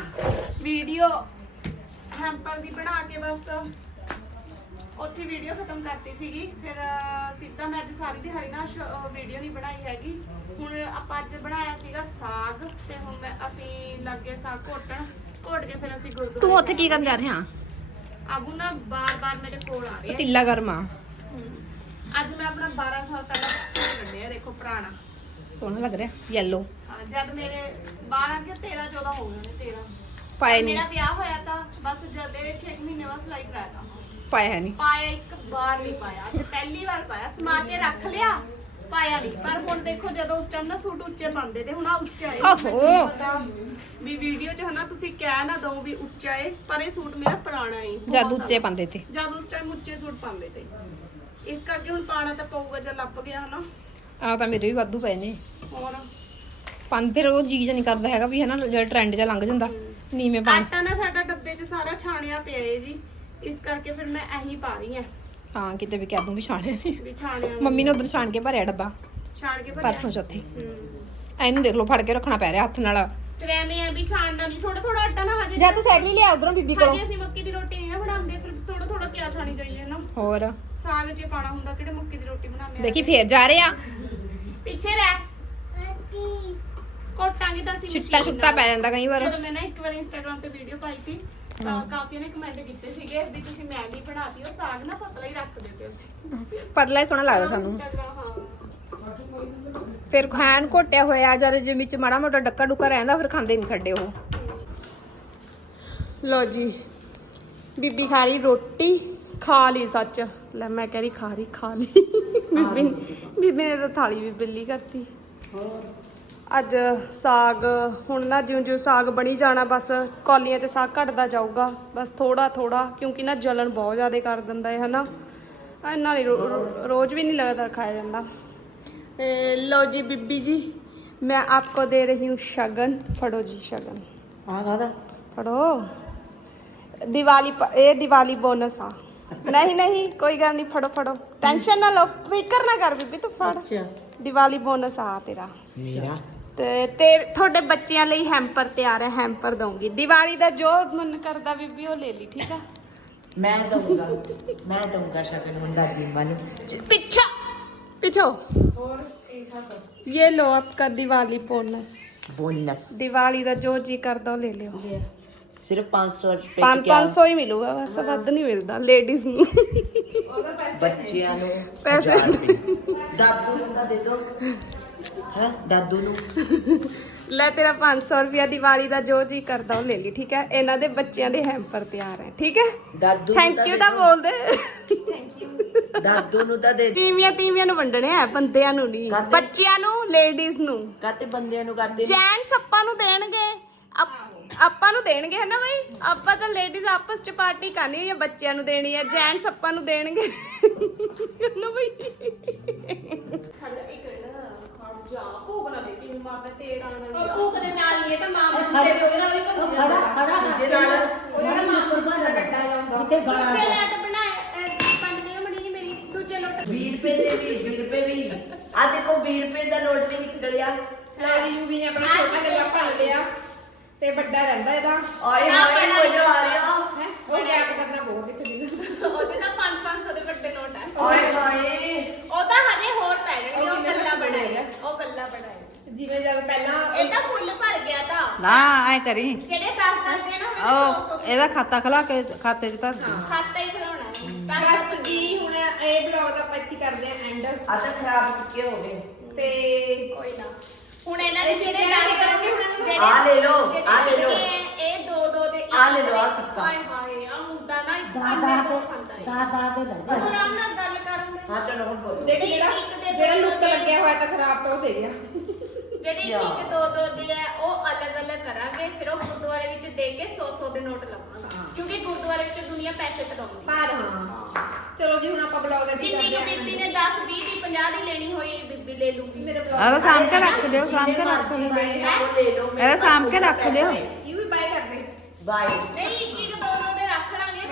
ਵੀਡੀਓ ਹੈਂਪਰ ਦੀ ਬਣਾ ਕੇ ਬਸ ਉੱਥੇ ਵੀਡੀਓ ਖਤਮ ਕਰਤੀ ਸੀਗੀ। ਫਿਰ ਅਹ, ਸਿੱਧਾ ਮੈਂ ਅੱਜ ਸਾਰੀ ਦਿਹਾੜੀ ਨਾ ਵੀਡੀਓ ਨਹੀਂ ਬਣਾਈ ਹੈਗੀ। ਹੁਣ ਆਪਾਂ ਅੱਜ ਬਣਾਇਆ ਸੀਗਾ ਸਾਗ ਤੇ ਹੁਣ ਮੈਂ ਅਸੀਂ ਲੱਗੇ ਸਾਗ ਘੋਟਣ ਘੋਟ ਕੇ ਫਿਰ ਅਸੀਂ ਗੁਰਦੁਆਰੇ ਤੂੰ ਉੱਥੇ ਕੀ ਕਰਨ ਜਾ ਰਿਹਾ? ਆਬੂ ਨਾ ਬਾਰ-ਬਾਰ ਮੇਰੇ ਕੋਲ ਆ ਰਿਹਾ ਤਿੱਲਾ ਗਰਮਾ ਹਮ। ਅੱਜ ਮੈਂ ਆਪਣਾ 12 ਸਾਲ ਪਹਿਲਾਂ ਸੂਟ ਕੱਢਿਆ ਦੇਖੋ ਪੁਰਾਣਾ ਸੋਹਣਾ ਲੱਗ ਰਿਹਾ ਯੈਲੋ ਹਾਂ, ਜਦ ਮੇਰੇ 12 ਕਿ 13 14 ਹੋ ਗਏ ਨੇ 13 ਪਾਏ ਮੇਰਾ ਨਹੀਂ ਵਿਆਹ ਹੋਇਆ ਤਾਂ ਬਸ ਜਦ ਦੇ 6 ਮਹੀਨੇ ਬਾਅਦ ਸਿਲਾਈ ਕਰਾਇਆ ਤਾਂ ਪਾਇਆ ਹੈ ਨਹੀਂ ਪਾਇਆ ਇੱਕ ਵਾਰ ਨਹੀਂ ਪਾਇਆ ਅੱਜ ਪਹਿਲੀ ਵਾਰ ਪਾਇਆ ਸਮਾ ਕੇ ਰੱਖ ਲਿਆ ਪਾਇਆ ਨਹੀਂ ਪਰ ਹੁਣ ਦੇਖੋ ਜਦੋਂ ਉਸ ਟਾਈਮ ਨਾ ਸੂਟ ਉੱਚੇ ਪਾਉਂਦੇ ਤੇ ਹੁਣ ਆ ਉੱਚਾ ਹੈ। ਆਹੋ। ਮੈਨੂੰ ਨਹੀਂ ਪਤਾ ਵੀ ਵੀਡੀਓ 'ਚ ਹਨਾ ਤੁਸੀਂ ਕਹਿ ਨਾ ਦੋ ਵੀ ਉੱਚਾ ਹੈ ਪਰ ਇਹ ਸੂਟ ਮੇਰਾ ਪੁਰਾਣਾ ਹੈ ਜਦ ਉੱਚੇ। ਪਾਉਂਦੇ ਤੇ। ਜਦ ਉਸ ਟਾਈਮ ਉੱਚੇ ਸੂਟ ਪਾਉਂਦੇ ਤੇ। ਇਸ ਕਰਕੇ ਹੁਣ ਪਾਣਾ ਤਾਂ ਪਊਗਾ ਜੇ ਲੱਭ ਗਿਆ ਹਨਾ। ਆ ਤਾਂ ਮੇਰੇ ਵੀ ਵਾਧੂ ਪਏ ਨੇ। ਹੋਰ? ਪੰਨ ਫਿਰ ਉਹ ਜੀ ਨਹੀਂ ਕਰਦਾ ਹੈਗਾ ਵੀ ਹਨਾ ਜਿਹੜਾ ਟ੍ਰੈਂਡ ਜਾਂ ਲੰਘ ਜਾਂਦਾ ਨੀਵੇਂ ਪਾਣ ਆਟਾ ਨਾ ਸਾਡਾ ਡੱਬੇ 'ਚ ਸਾਰਾ ਛਾਣਿਆ ਪਿਆ ਏ ਜੀ। ਇਸ ਕਰਕੇ ਫਿਰ ਮੈਂ ਇਹੀ ਪਾ ਰਹੀ ਹਾਂ। ਹਾਂ ਕਿਤੇ ਵੀ ਕਹਿ ਦੂੰ ਵੀ ਛਾਣੇ ਵੀ ਛਾਣਿਆ ਮੰਮੀ ਨੇ ਉਧਰ ਛਾਣ ਕੇ ਭਰਿਆ ਡੱਬਾ। ਛਾਣ ਕੇ ਭਰਿਆ? ਪਰਸੋਂ ਚੌਥੇ। ਹੂੰ। ਇਹਨੂੰ ਦੇਖ ਲਓ ਫੜ ਕੇ ਰੱਖਣਾ ਪੈ ਰਿਹਾ ਹੱਥ ਨਾਲ। ਫਿਰ ਐਵੇਂ ਆ ਵੀ ਛਾਣਨਾ ਨਹੀਂ ਥੋੜਾ ਥੋੜਾ ਆਟਾ ਨਾ ਹਜੇ ਜਾਂ ਤੂੰ ਸਾਈਕਲ ਹੀ ਲਿਆ ਉਧਰੋਂ ਬੀਬੀ ਕੋਲੋਂ। ਹਜੇ ਅਸੀਂ ਮੱਕੀ ਦੀ ਰੋਟੀ ਨਹੀਂ ਨਾ ਬਣਾਉਂਦੇ ਫਿਰ ਥੋੜਾ ਥੋੜਾ ਕਿਆ ਛਾਣੀ ਜਾਈਏ ਨਾ। ਹੋਰ? ਸਾਗ 'ਚ ਪਾਣਾ ਹੁੰਦਾ ਕਿਹੜੇ ਮੱਕੀ ਦੀ ਰੋਟੀ ਬਣਾਉਂਦੇ ਆ? ਦੇਖੀ ਫੇਰ ਜਾ ਰਹੇ ਆ। ਪਿੱਛੇ ਰਹਿ। ਕੋਟਾਂਗੇ ਤਾਂ ਅਸੀਂ ਛਿੱਟਾ ਮਸ਼ੀਨ ਛੁੱਟਾ ਨਾਲ। ਪੈ ਜਾਂਦਾ ਕਈ ਵਾਰ। ਜਦੋਂ ਮੈਂ ਨਾ ਇੱਕ ਵਾਰ ਇੰਸਟਾਗ੍ਰam ਤੇ ਵੀਡੀਓ ਪਾਈ ਸੀ ਕਾਫੀ ਨੇ ਕਮੈਂਟ ਕੀਤੇ ਸੀਗੇ ਵੀ ਤੁਸੀਂ ਮੈਗੀ ਬਣਾਤੀ ਉਹ ਸਾਗ ਨਾ ਪਤਲਾ ਹੀ ਰੱਖ ਦਿੰਦੇ ਅਸੀਂ ਪਤਲਾ ਹੀ ਸੋਹਣਾ ਲੱਗਦਾ ਸਾਨੂੰ। ਇੰਸਟਾਗ੍ਰam ਹਾਂ। ਫਿਰ ਖਾਣ ਘੋਟਿਆ ਹੋਇਆ ਜਦ ਜੇ ਵਿੱਚ ਮਾੜਾ ਮੋਟਾ ਡੱਕਾ ਡੁੱਕਾ ਰਹਿੰਦਾ ਫਿਰ ਖਾਂਦੇ ਨਹੀਂ ਸਾਡੇ ਉਹ। ਲੋ ਜੀ ਬੀਬੀ ਖਾ ਰਹੀ ਰੋਟੀ ਖਾ ਲਈ ਸੱਚ। ਲੈ ਮੈਂ ਕਹਿ ਰਹੀ ਖਾ ਰਹੀ ਖਾ ਲਈ। ਬੀਬੀ ਨੇ- ਬੀਬੀ ਨੇ ਤਾਂ ਥਾਲੀ ਵੀ ਬਿੱਲੀ ਕਰਤੀ। ਅੱਜ ਸਾਗ ਹੁਣ ਨਾ ਜਿਉਂ ਜਿਉਂ ਸਾਗ ਬਣੀ ਜਾਣਾ ਬਸ ਕੌਲੀਆਂ 'ਚ ਸਾਗ ਘਟਦਾ ਜਾਊਗਾ। ਬਸ ਥੋੜਾ ਥੋੜਾ ਕਿਉਂਕਿ ਨਾ ਜਲਨ ਬਹੁਤ ਜ਼ਿਆਦਾ ਕਰ ਦਿੰਦਾ ਹੈ ਹਨਾ? ਇੰਨਾ ਨਹੀਂ ਰੋਜ਼ ਵੀ ਨਹੀਂ ਲਗਾਤਾਰ ਖਾਇਆ ਜਾਂਦਾ। ਤੇ ਲੋ ਜੀ ਬੀਬੀ ਜੀ ਮੈਂ ਆਪਕੋ ਦੇ ਰਹੀ ਹੂੰ ਸ਼ਗਨ। ਫੜੋ ਜੀ ਸ਼ਗਨ। ਆ ਦਾਦਾ। ਫੜੋ। ਦੀਵਾਲੀ ਇਹ ਦੀਵਾਲੀ ਬੋਨਸ ਆ। ਨਹੀਂ ਨਹੀਂ ਕੋਈ ਗੱਲ ਨਹੀਂ ਫੜੋ ਫੜੋ। ਟੈਨਸ਼ਨ ਨਾ ਲਓ ਫਿਕਰ ਨਾ ਕਰ ਬੀਬੀ ਤੂੰ ਫੜ। ਅੱਛਾ। ਦੀਵਾਲੀ ਬੋਨਸ ਆ ਤੇਰਾ। ਮੇਰਾ? ਤੇ ਤੁਹਾਡੇ ਬੱਚਿਆਂ ਲਈ ਹੈਂਪਰ ਤਿਆਰ ਹੈ ਹੈਂਪਰ ਦਊਂਗੀ। ਦੀਵਾਲੀ ਦਾ ਜੋ ਮਨ ਕਰਦਾ ਬੀਬੀ ਉਹ ਲੈ ਲਈ ਠੀਕ ਆ? ਮੈਂ ਦਊਂਗਾ ਮੈਂ ਦਊਂਗਾ ਸ਼ਗਨ ਨੂੰ ਦਾਦੀ ਮਾਂ ਪਿੱਛਾ ਪਿੱਛੋ। ਹੋਰ ਠੀਕ ਆ ਇਹ ਲੋ ਆਪਕਾ ਦੀਵਾਲੀ ਬੋਨਸ। ਬੋਨਸ। ਦੀਵਾਲੀ ਦਾ ਜੋ ਜੀ ਕਰਦਾ ਉਹ ਲੈ ਲਿਓ। ਸਿਰਫ 500 ਰੁਪਏ 500 ਹੀ ਮਿਲੂਗਾ ਬਸ ਵੱਧ ਨਹੀਂ ਮਿਲਦਾ ਲੇਡੀਜ਼ ਨੂੰ। ਬੱਚਿਆਂ ਨੂੰ ਪੈਸੇ ਦਾਦੂ ਨੂੰ ਦੇ ਦੋ ਹੈ ਦਾਦੂ ਨੂੰ। ਲੈ ਤੇਰਾ 500 ਰੁਪਿਆ ਦੀਵਾਲੀ ਦਾ ਜੋ ਜੀ ਕਰਦਾ ਉਹ ਲੈ ਲਈ ਠੀਕ ਹੈ? ਇਹਨਾਂ ਦੇ ਬੱਚਿਆਂ ਦੇ ਹੈਂਪਰ ਤਿਆਰ ਹੈ ਠੀਕ ਹੈ? ਦਾਦੂ ਨੂੰ ਥੈਂਕ ਤਾਂ ਯੂ ਦੇ ਦਾ। ਦਿਓ। ਬੋਲਦੇ। ਦਾਦੂ ਨੂੰ ਤਾਂ ਦੇ ਤੀਵੀਆਂ ਤੀਵੀਆਂ ਨੂੰ ਵੰਡਣੇ ਆ ਬੰਦਿਆਂ ਨੂੰ ਨਹੀਂ ਕਾਹਤੇ? ਬੱਚਿਆਂ ਨੂੰ ਲੇਡੀਜ਼ ਨੂੰ। ਕਾਤੇ ਬੰਦਿਆਂ ਨੂੰ ਕਾਤੇ ਜੈਂਟਸ ਆਪਾਂ ਨੂੰ ਦੇਣਗੇ। ਆਪ- ਆਪਾਂ ਨੂੰ ਦੇਣਗੇ ਹੈ ਨਾ ਬਈ? ਆਪਾਂ ਤਾਂ ਲੇਡੀਜ਼ ਆਪਸ ਚ ਪਾਰਟੀ ਕਰਨੀ ਹੈ ਜਾਂ ਬੱਚਿਆਂ ਨੂੰ ਦੇਣੀ ਹੈ ਜੈਂਟਸ ਆਪਾਂ ਨੂੰ ਦੇਣਗੇ। ਨਾ ਬਈ? ਜਾ ਭੋਗ ਨਾ ਦੇ ਤੈਨੂੰ ਮਾਰਦਾ ਤੇੜ ਆਣਾ ਭੂਖ ਦੇ ਨਾਲ ਹੀ ਇਹ ਤਾਂ ਮਾਂ ਨੂੰ ਦੇ ਉਹਦੇ ਨਾਲ ਵੀ ਭੁੱਖ ਜਾਂਦਾ ਜਿਹਦੇ ਨਾਲ ਉਹ ਜਿਹੜਾ ਮਾਂ ਨੂੰ ਦਾ ਡੱਡਾ ਜਾਂਦਾ ਦੂਜੇ ਲੈਟ ਬਣਾਏ ਪੰਜ ਨਹੀਂ ਮੜੀ ਜੀ ਮੇਰੀ ਦੂਜੇ ਲੋਟ 20 ਰੁਪਏ ਦੇ ਵੀ 20 ਰੁਪਏ ਵੀ। ਆ ਦੇਖੋ 20 ਰੁਪਏ ਦਾ ਨੋਟ ਵੀ ਨਿਕਲਿਆ ਲਾਲੀ ਯੂਵੀ ਨੇ ਆਪਣਾ ਛੋਟਾ ਗੱਲਾ ਭਰ ਲਿਆ। ਤੇ ਵੱਡਾ ਰਹਿੰਦਾ ਇਹਦਾ। ਆਏ ਹਾਏ ਮਜ਼ਾ ਆ ਰਿਹਾ। ਉਹ ਗੈਪ ਕਰਨਾ ਬਹੁਤ ਕਿਸੇ ਦਿਨ ਉਹਦੇ ਤਾਂ 5-500 ਦੇ ਵੱਡੇ ਨੋਟ ਆਏ ਹਾਏ। ਉਹ ਤਾਂ ਹਜੇ ਹੋਰ ਪੈ ਜਾਣਗੇ ਉਹ ਗੱਲਾ ਬਣਾਇਆ ਉਹ ਗੱਲਾ ਬਣਾਇਆ ਜਿਵੇਂ ਜਦ ਪਹਿਲਾਂ ਇਹ ਤਾਂ ਫੁੱਲ ਭਰ ਗਿਆ ਤਾਂ। ਨਾ ਐ ਕਰੀ। ਜਿਹੜੇ 10 10 ਦੇ ਨਾ ਉਹ ਇਹਦਾ ਖਾਤਾ ਖਲਾ ਕੇ ਖਾਤੇ 'ਚ ਧਰ ਦੇ ਖਾਤਾ ਹੀ ਖਲਾਉਣਾ ਹੈ। ਬਸ ਕੀ ਹੁਣ ਇਹ ਬਲੌਗ ਆਪਾਂ ਇੱਥੇ ਕਰਦੇ ਆਂ ਐਂਡ ਆ ਤਾਂ ਖਰਾਬ ਕਿੱਕੇ ਹੋ ਗਏ। ਤੇ ਕੋਈ ਨਾ। ਹੁਣ ਇਹਨਾਂ ਦੇ ਜਿਹੜੇ ਜਿਹੜਾ ਜਿਹੜੇ- ਆ ਲੈ ਲਓ ਜਿਹੜੇ ਆ ਲੈ ਲਓ। ਸਿੱਕੇ, ਇਹ ਦੋ ਦੋ ਦੇ ਆਹ ਲੈ ਲਓ, ਆਹ ਸਿੱਕਾ। ਹਾਏ ਹਾਏ ਇੱਕ ਦਾ ਖਾਂਦੇ ਦਾ ਦੋ ਦੇ ਹੈ ਦਾ ਦਾ ਦੇ ਲੈ ਹੁਣ ਆਮ ਨਾਲ ਗੱਲ ਕਰਨ ਹਾਂ ਚਲੋ ਹੁਣ ਬੋਲੋ। ਦੇਖ ਨਹੀਂ, ਜਿਹੜਾ ਇੱਕ ਦੇ ਜਿਹੜਾ ਦੋ ਲੁੱਕ ਦੇ- ਲੱਗਿਆ ਹੋਇਆ ਤਾਂ ਖਰਾਬ ਤਾਂ ਹੋ ਗਿਆ। ਜਿਹੜੇ ਯਾ। ਇੱਕ ਦੋ ਦੋ ਦੇ ਆ ਉਹ ਅਲੱਗ ਅਲੱਗ ਕਰਾਂਗੇ ਫਿਰ ਉਹ ਗੁਰਦੁਆਰੇ ਵਿੱਚ ਦੇ ਕੇ 100 100 ਦੇ ਨੋਟ ਲਵਾਂਗਾ ਕਿਉਂਕਿ ਗੁਰਦੁਆਰੇ ਵਿੱਚ ਦੁਨੀਆ ਪੈਸੇ ਕਢਾਉਂਦੀ। ਹੈ ਪਰ ਹਾਂ। ਚਲੋ ਜੀ ਹੁਣ ਆਪਾਂ ਬਲੌਗ ਇੱਥੇ ਜਿੰਨੀ ਕਰਦੇ ਕੁ ਬੀਬੀ ਨੇ 10 20 ਦੀ 50 ਦੀ ਲੈਣੀ ਹੋਈ ਬੀਬੀ ਲੈ ਲੂਗੀ। ਮੇਰੇ ਆ ਤਾਂ ਸਾਂਭ ਕੇ ਰੱਖ ਲਿਓ ਸਾਂਭ ਕੇ ਰੱਖ ਲਓ। ਇਹਦਾ ਸਾਂਭ ਕੇ ਰੱਖ ਲਿਓ। ਯੂ ਵੀ ਬਾਈ ਕਰਦੇ। ਬਾਏ ਨਹੀਂ ਦੋ ਦੋ ਦੇ ਰੱਖ ਲਾਂਗੇ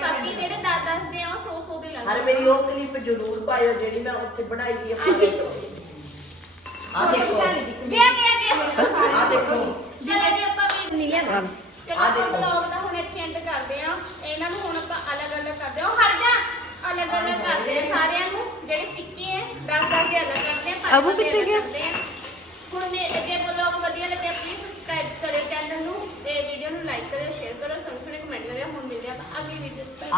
ਬਾਕੀ ਜਿਹੜੇ 10 10 ਦੇ ਆ ਉਹ 100 100 ਦੇ ਹਰ ਲਾਂਗੇ ਮੇਰੀ ਉਹ ਕਲਿੱਪ ਜ਼ਰੂਰ ਪਾਇਓ ਜਿਹੜੀ ਮੈਂ ਉੱਥੇ ਬਣਾਈ ਸੀ ਆ ਦੇਖੋ। ਆ ਦੇਖੋ ਗਿਆ ਗਿਆ ਗਿਆ। ਆ ਦੇਖੋ। ਚਲੋ ਜੀ ਆਪਾਂ ਵੀ ਨਹੀਂ ਲਿਆ। ਆਪਾਂ ਦੇਖੋ। ਵਲੌਗ ਦਾ ਹੁਣ ਇੱਥੇ ਐਂਡ ਕਰਦੇ ਆ। ਇਹਨਾਂ ਨੂੰ ਹੁਣ ਆਪਾਂ ਅਲੱਗ ਅਲੱਗ ਕਰਦੇ ਆ। ਉਹ ਹਟ ਜਾ। ਅਲੱਗ ਅਲੱਗ ਕਰਦੇ ਆ ਸਾਰਿਆਂ ਨੂੰ। ਜਿਹੜੇ ਸਿੱਕੇ ਹੈ 10 10 ਦੇ ਅਲੱਗ ਕਰਦੇ ਆ ਅਬੂ ਦੇ ਕਿੱਥੇ ਗਿਆ? ਆ। ਹੁਣ ਮੇਰੇ ਜੇ ਵਲੌਗ ਵਧੀਆ ਲੱਗਿਆ ਪਲੀਜ਼ ਸਬਸਕ੍ਰਾਈਬ ਕਰਿਓ ਚੈਨਲ ਨੂੰ ਤੇ ਵੀਡੀਓ ਨੂੰ ਲਾਈਕ ਕਰਿਓ ਸ਼ੇਅਰ ਕਰਿਓ ਸੋਹਣੇ ਸੋਹਣੇ ਕਮੈਂਟ ਕਰਿਓ, ਹੁਣ ਮਿਲਦੇ ਆਪਾਂ ਅਗਲੀ ਵੀਡੀਓ 'ਚ।